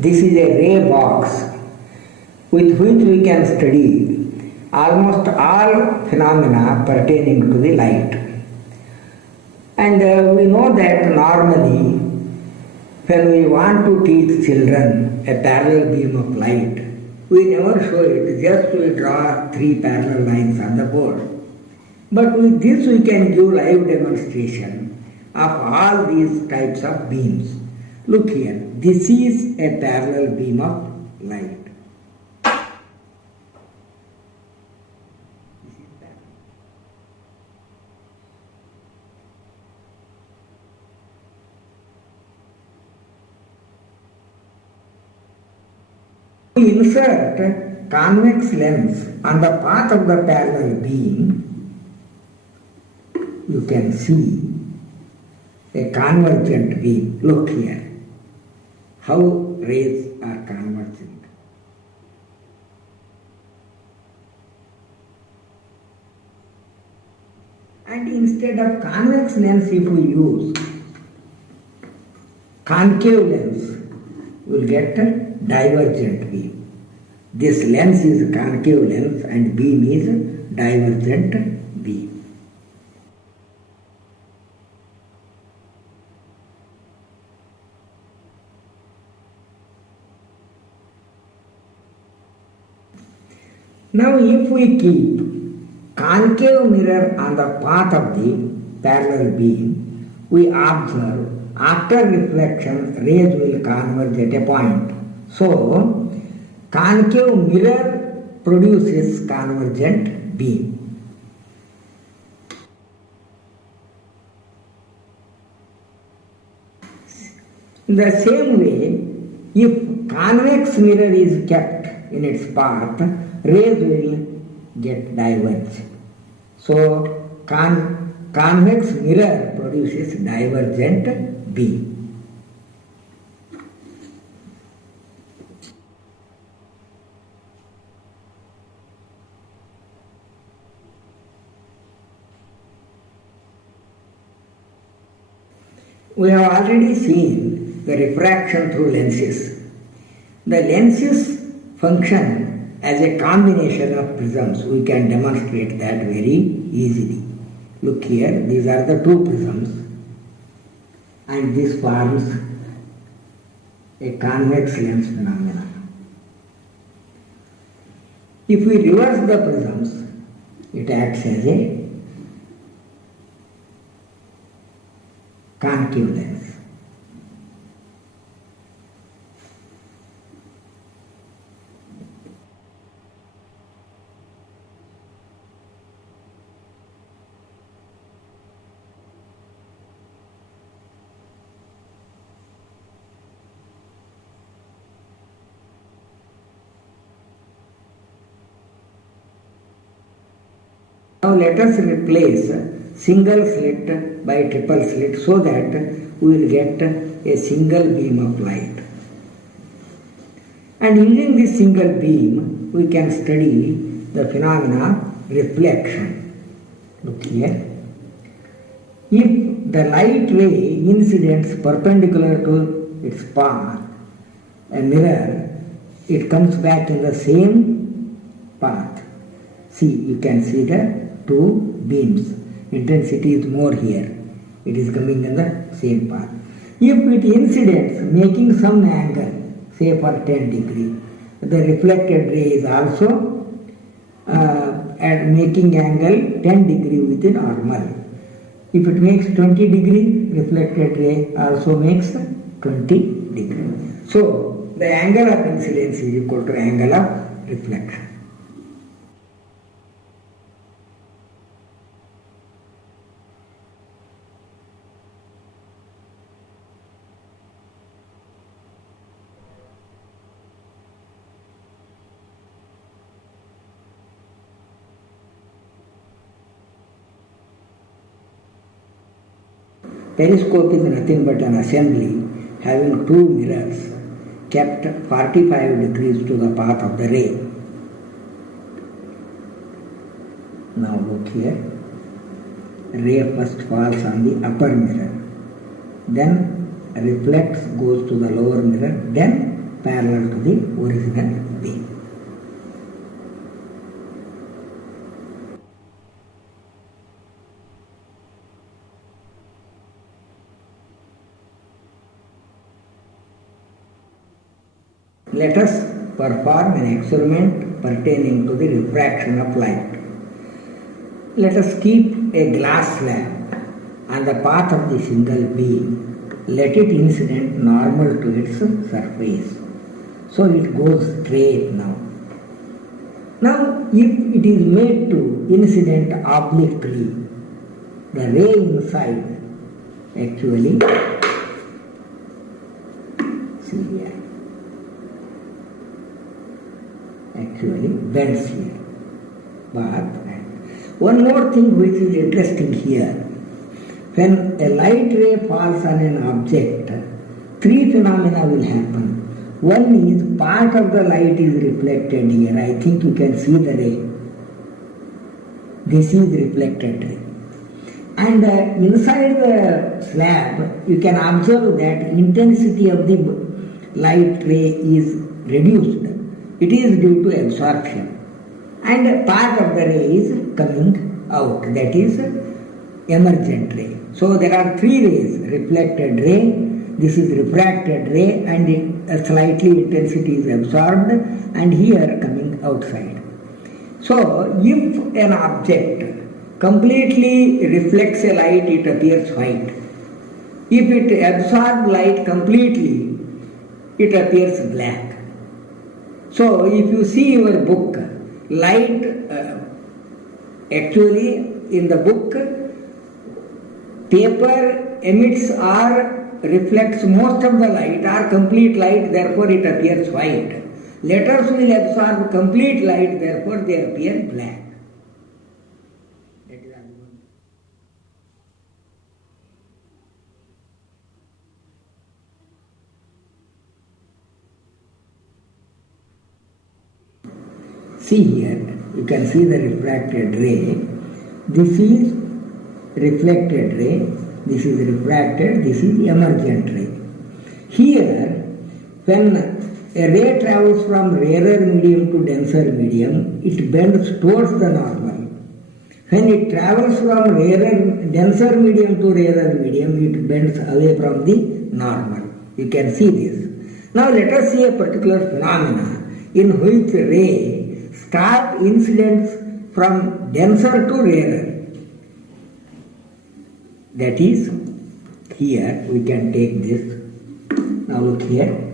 This is a ray box with which we can study almost all phenomena pertaining to the light. And we know that normally when we want to teach children a parallel beam of light, we never show it, just we draw 3 parallel lines on the board. But with this we can give live demonstration of all these types of beams. Look here, this is a parallel beam of light. We insert convex lens on the path of the parallel beam. You can see a convergent beam. Look here, how rays are convergent. And instead of convex lens, if we use concave lens, we will get a divergent beam. This lens is concave lens and beam is divergent beam. Now if we keep concave mirror on the path of the parallel beam, we observe after reflection rays will converge at a point. So concave mirror produces convergent beam. In the same way, if convex mirror is kept in its path, rays will get diverged. So convex mirror produces divergent beam. We have already seen the refraction through lenses. The lenses function as a combination of prisms. We can demonstrate that very easily. Look here, these are the 2 prisms and this forms a convex lens phenomenon. If we reverse the prisms, it acts as a concave lens. Now let us replace single slit by triple slit so that we will get a single beam of light. And using this single beam, we can study the phenomena of reflection. Look here. If the light ray incidents perpendicular to its path, a mirror, it comes back in the same path. See, you can see the 2 beams. Intensity is more here. It is coming in the same path. If it incidents making some angle, say for 10 degree, the reflected ray is also making angle 10 degree with the normal. If it makes 20 degree, reflected ray also makes 20 degree. So the angle of incidence is equal to angle of reflection. Periscope is nothing but an assembly having 2 mirrors kept 45 degrees to the path of the ray. Now look here. Ray first falls on the upper mirror, then reflects, goes to the lower mirror, then parallel to the original beam. Let us perform an experiment pertaining to the refraction of light. Let us keep a glass slab on the path of the single beam. Let it incident normal to its surface. So it goes straight now. Now if it is made to incident obliquely, the ray inside actually, see here, actually bends here. But one more thing which is interesting here, when a light ray falls on an object, three phenomena will happen. One is part of the light is reflected here. I think you can see the ray. This is reflected ray. And inside the slab, you can observe that intensity of the light ray is reduced. It is due to absorption. And part of the ray is coming out, that is emergent ray. So there are three rays: reflected ray, this is refracted ray, and a slightly intensity is absorbed, and here coming outside. So if an object completely reflects a light, it appears white. If it absorbs light completely, it appears black. So if you see your book, light actually in the book, paper emits or reflects most of the light or complete light, therefore it appears white. Letters will absorb complete light, therefore they appear black. See here, you can see the refracted ray. This is reflected ray, this is refracted, this is emergent ray. Here, when a ray travels from rarer medium to denser medium, it bends towards the normal. When it travels from denser medium to rarer medium, it bends away from the normal. You can see this. Now let us see a particular phenomena in which ray start incidents from denser to rarer. That is, here we can take this. Now look here.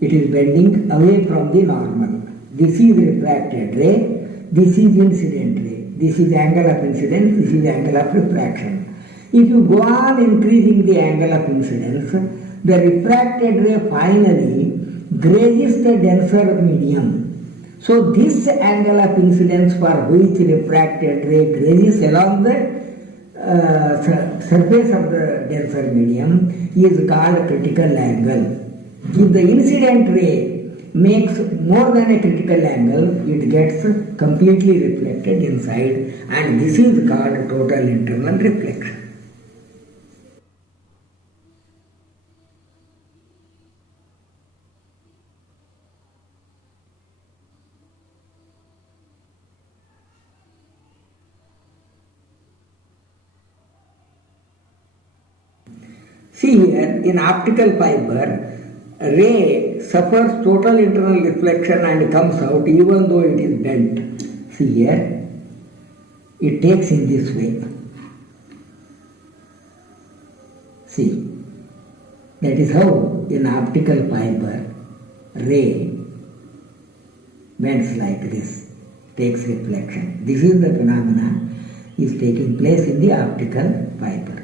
It is bending away from the normal. This is refracted ray, this is incident ray. This is angle of incidence, this is angle of refraction. If you go on increasing the angle of incidence, the refracted ray finally grazes the denser medium. So this angle of incidence for which refracted ray grazes along the surface of the denser medium is called critical angle. If the incident ray makes more than a critical angle, it gets completely reflected inside, and this is called total internal reflection. See here, in optical fiber, ray suffers total internal reflection and comes out even though it is bent. See here, it takes in this way. See, that is how in optical fiber, ray bends like this, takes reflection. This is the phenomena is taking place in the optical fiber.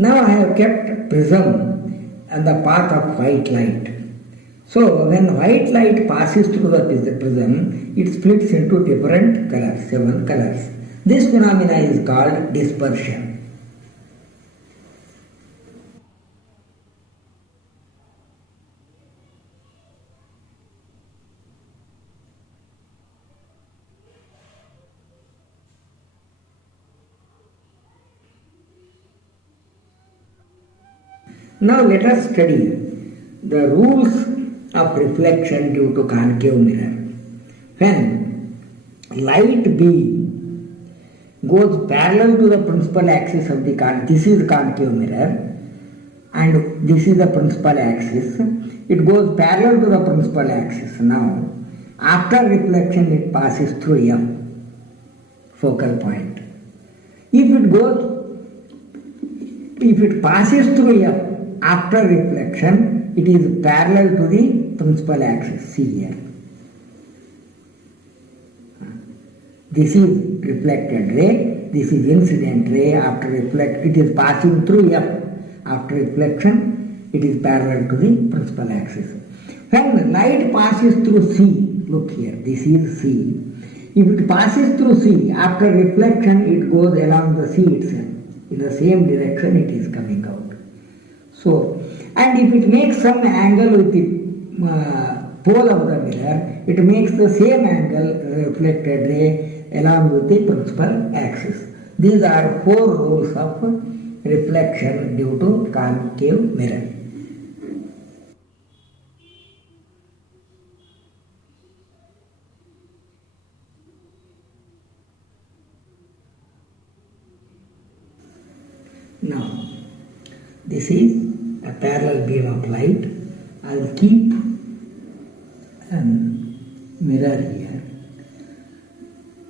Now I have kept prism on the path of white light. So when white light passes through the prism, it splits into different colors, 7 colors. This phenomena is called dispersion. Now let us study the rules of reflection due to concave mirror. When light beam goes parallel to the principal axis of the this is the concave mirror and this is the principal axis. It goes parallel to the principal axis. Now, after reflection, it passes through F, focal point. If it passes through F after reflection, it is parallel to the principal axis. See here. This is reflected ray, this is incident ray. After reflect, it is passing through F. After reflection, it is parallel to the principal axis. When light passes through C, look here, this is C. If it passes through C, after reflection, it goes along the C itself. In the same direction, it is coming out. So, and if it makes some angle with the pole of the mirror, it makes the same angle reflected ray along with the principal axis. These are 4 rules of reflection due to concave mirror. Now, this is a parallel beam of light. I will keep a mirror here.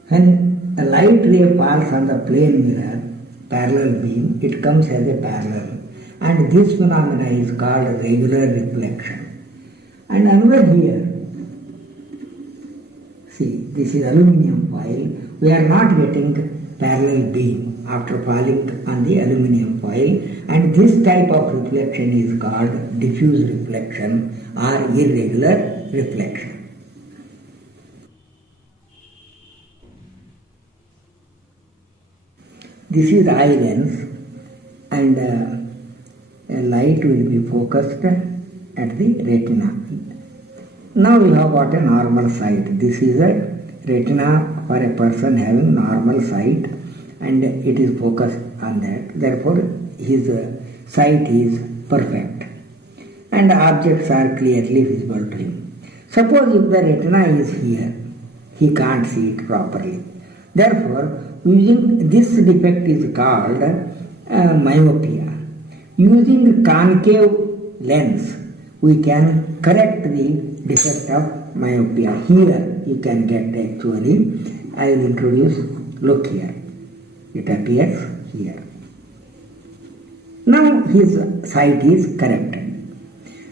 When a light ray falls on the plane mirror, parallel beam, it comes as a parallel. And this phenomena is called regular reflection. And another here, see, this is aluminium foil. We are not getting parallel beam after falling on the aluminium foil, and this type of reflection is called diffuse reflection or irregular reflection. This is eye lens, and a light will be focused at the retina. Now we have got a normal sight. This is a retina for a person having normal sight, and it is focused on that. Therefore, his sight is perfect, and objects are clearly visible to him. Suppose if the retina is here, he can't see it properly. Therefore, using this defect is called myopia. Using concave lens, we can correct the defect of myopia. Here you can get actually, I will introduce, look here. It appears here. Now his sight is corrected.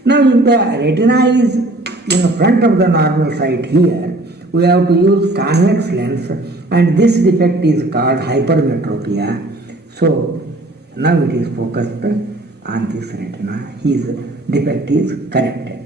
Now if the retina is in front of the normal sight here, we have to use convex lens, and this defect is called hypermetropia. So now it is focused on this retina. His defect is corrected.